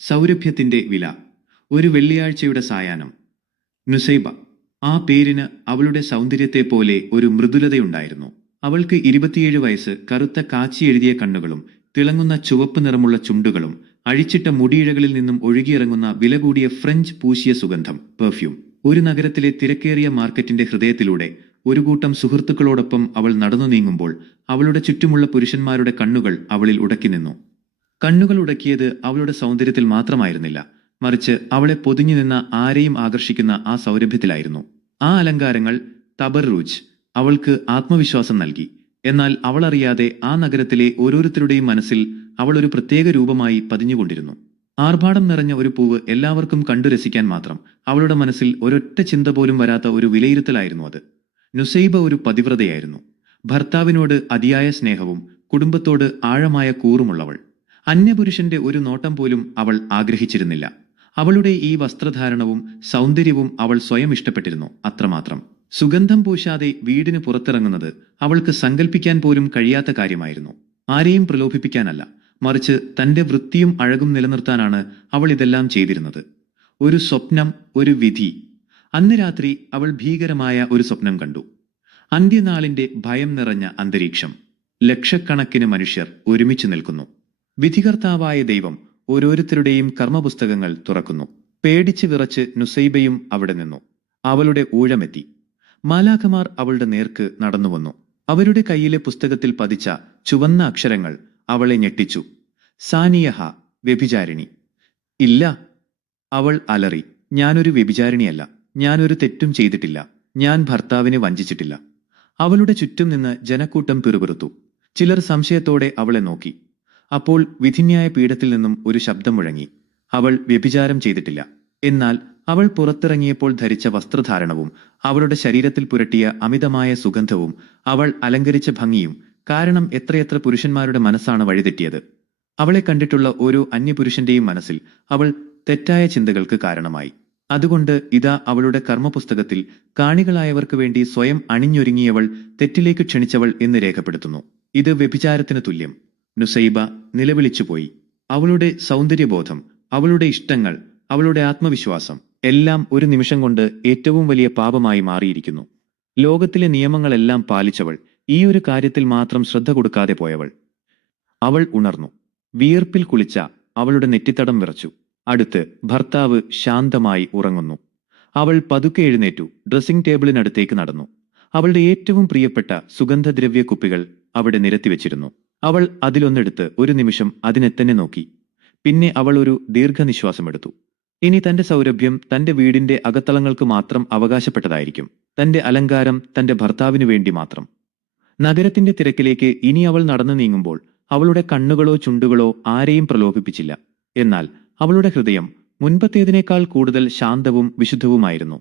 സൗരഭ്യത്തിന്റെ വില. ഒരു വെള്ളിയാഴ്ചയുടെ സായാഹ്നം. നുസൈബ. ആ പേരിന് അവളുടെ സൗന്ദര്യത്തെപ്പോലെ ഒരു മൃദുലതയുണ്ടായിരുന്നു. അവൾക്ക് 27 വയസ്സ്, കറുത്ത കാച്ചി എഴുതിയ കണ്ണുകളും തിളങ്ങുന്ന ചുവപ്പ് നിറമുള്ള ചുണ്ടുകളും അഴിച്ചിട്ട മുടിയിഴകളിൽ നിന്നും ഒഴുകിയിറങ്ങുന്ന വില കൂടിയ ഫ്രഞ്ച് പൂശിയ സുഗന്ധം, പെർഫ്യൂം. ഒരു നഗരത്തിലെ തിരക്കേറിയ മാർക്കറ്റിന്റെ ഹൃദയത്തിലൂടെ ഒരു കൂട്ടം സുഹൃത്തുക്കളോടൊപ്പം അവൾ നടന്നു നീങ്ങുമ്പോൾ അവളുടെ ചുറ്റുമുള്ള പുരുഷന്മാരുടെ കണ്ണുകൾ അവളിൽ ഉടക്കി നിന്നു. കണ്ണുകൾ ഉടക്കിയത് അവളുടെ സൗന്ദര്യത്തിൽ മാത്രമായിരുന്നില്ല, മറിച്ച് അവളെ പൊതിഞ്ഞു നിന്ന ആരെയും ആകർഷിക്കുന്ന ആ സൗരഭ്യത്തിലായിരുന്നു. ആ അലങ്കാരങ്ങൾ, തബർറൂജ്, അവൾക്ക് ആത്മവിശ്വാസം നൽകി. എന്നാൽ അവൾ അറിയാതെ ആ നഗരത്തിലെ ഓരോരുത്തരുടെയും മനസ്സിൽ അവൾ ഒരു പ്രത്യേക രൂപമായി പതിഞ്ഞുകൊണ്ടിരുന്നു. ആർഭാടം നിറഞ്ഞ ഒരു പൂവ് എല്ലാവർക്കും കണ്ടു രസിക്കാൻ മാത്രം. അവളുടെ മനസ്സിൽ ഒരൊറ്റ ചിന്ത പോലും വരാത്ത ഒരു വിലയിരുത്തലായിരുന്നു അത്. നുസൈബ ഒരു പതിവ്രതയായിരുന്നു. ഭർത്താവിനോട് അതിയായ സ്നേഹവും കുടുംബത്തോട് ആഴമായ കൂറുമുള്ളവൾ. അന്യപുരുഷന്റെ ഒരു നോട്ടം പോലും അവൾ ആഗ്രഹിച്ചിരുന്നില്ല. അവളുടെ ഈ വസ്ത്രധാരണവും സൗന്ദര്യവും അവൾ സ്വയം ഇഷ്ടപ്പെട്ടിരുന്നു, അത്രമാത്രം. സുഗന്ധം പൂശാതെ വീടിന് പുറത്തിറങ്ങുന്നത് അവൾക്ക് സങ്കല്പിക്കാൻ പോലും കഴിയാത്ത കാര്യമായിരുന്നു. ആരെയും പ്രലോഭിപ്പിക്കാനല്ല, മറിച്ച് തന്റെ വൃത്തിയും അഴകും നിലനിർത്താനാണ് അവൾ ഇതെല്ലാം ചെയ്തിരുന്നത്. ഒരു സ്വപ്നം, ഒരു വിധി. അന്ന് രാത്രി അവൾ ഭീകരമായ ഒരു സ്വപ്നം കണ്ടു. അന്ത്യനാളിന്റെ ഭയം നിറഞ്ഞ അന്തരീക്ഷം. ലക്ഷക്കണക്കിന് മനുഷ്യർ ഒരുമിച്ച് നിൽക്കുന്നു. വിധികർത്താവായ ദൈവം ഓരോരുത്തരുടെയും കർമ്മപുസ്തകങ്ങൾ തുറക്കുന്നു. പേടിച്ച് വിറച്ച് നുസൈബയും അവിടെ നിന്നു. അവളുടെ ഊഴമെത്തി. മാലാഖമാർ അവളുടെ നേർക്ക് നടന്നുവന്നു. അവരുടെ കയ്യിലെ പുസ്തകത്തിൽ പതിച്ച ചുവന്ന അക്ഷരങ്ങൾ അവളെ ഞെട്ടിച്ചു. സാനിയഹ, വ്യഭിചാരിണി. ഇല്ല, അവൾ അലറി. ഞാനൊരു വ്യഭിചാരിണിയല്ല. ഞാനൊരു തെറ്റും ചെയ്തിട്ടില്ല. ഞാൻ ഭർത്താവിനെ വഞ്ചിച്ചിട്ടില്ല. അവളുടെ ചുറ്റും നിന്ന് ജനക്കൂട്ടം പിറുപിറുത്തു. ചിലർ സംശയത്തോടെ അവളെ നോക്കി. അപ്പോൾ വിധിന്യായ പീഠത്തിൽ നിന്നും ഒരു ശബ്ദം മുഴങ്ങി. അവൾ വ്യഭിചാരം ചെയ്തിട്ടില്ല. എന്നാൽ അവൾ പുറത്തിറങ്ങിയപ്പോൾ ധരിച്ച വസ്ത്രധാരണവും അവളുടെ ശരീരത്തിൽ പുരട്ടിയ അമിതമായ സുഗന്ധവും അവൾ അലങ്കരിച്ച ഭംഗിയും കാരണം എത്രയെത്ര പുരുഷന്മാരുടെ മനസ്സാണ് വഴിതെറ്റിയത്. അവളെ കണ്ടിട്ടുള്ള ഓരോ അന്യപുരുഷന്റെയും മനസ്സിൽ അവൾ തെറ്റായ ചിന്തകൾക്ക് കാരണമായി. അതുകൊണ്ട് ഇതാ അവളുടെ കർമ്മപുസ്തകത്തിൽ കാണികളായവർക്ക് വേണ്ടി സ്വയം അണിഞ്ഞൊരുങ്ങിയവൾ, തെറ്റിലേക്ക് ക്ഷണിച്ചവൾ എന്ന് രേഖപ്പെടുത്തുന്നു. ഇത് വ്യഭിചാരത്തിന് തുല്യം. നുസൈബ നിലവിളിച്ചുപോയി. അവളുടെ സൗന്ദര്യബോധം, അവളുടെ ഇഷ്ടങ്ങൾ, അവളുടെ ആത്മവിശ്വാസം എല്ലാം ഒരു നിമിഷം കൊണ്ട് ഏറ്റവും വലിയ പാപമായി മാറിയിരിക്കുന്നു. ലോകത്തിലെ നിയമങ്ങളെല്ലാം പാലിച്ചവൾ ഈ ഒരു കാര്യത്തിൽ മാത്രം ശ്രദ്ധ കൊടുക്കാതെ പോയവൾ. അവൾ ഉണർന്നു. വിയർപ്പിൽ കുളിച്ച അവളുടെ നെറ്റിത്തടം വിറച്ചു. അടുത്ത് ഭർത്താവ് ശാന്തമായി ഉറങ്ങുന്നു. അവൾ പതുക്കെ എഴുന്നേറ്റു. ഡ്രസ്സിംഗ് ടേബിളിനടുത്തേക്ക് നടന്നു. അവളുടെ ഏറ്റവും പ്രിയപ്പെട്ട സുഗന്ധദ്രവ്യ കുപ്പികൾ അവിടെ നിരത്തിവെച്ചിരുന്നു. അവൾ അതിലൊന്നെടുത്ത് ഒരു നിമിഷം അതിനെ തന്നെ നോക്കി. പിന്നെ അവൾ ഒരു ദീർഘനിശ്വാസമെടുത്തു. ഇനി തന്റെ സൗരഭ്യം തന്റെ വീടിന്റെ അകത്തളങ്ങൾക്ക് മാത്രം അവകാശപ്പെട്ടതായിരിക്കും. തന്റെ അലങ്കാരം തന്റെ ഭർത്താവിനു വേണ്ടി മാത്രം. നഗരത്തിന്റെ തിരക്കിലേക്ക് ഇനി അവൾ നടന്നു നീങ്ങുമ്പോൾ അവളുടെ കണ്ണുകളോ ചുണ്ടുകളോ ആരെയും പ്രലോഭിപ്പിച്ചില്ല. എന്നാൽ അവളുടെ ഹൃദയം മുൻപത്തേതിനേക്കാൾ കൂടുതൽ ശാന്തവും വിശുദ്ധവുമായിരുന്നു.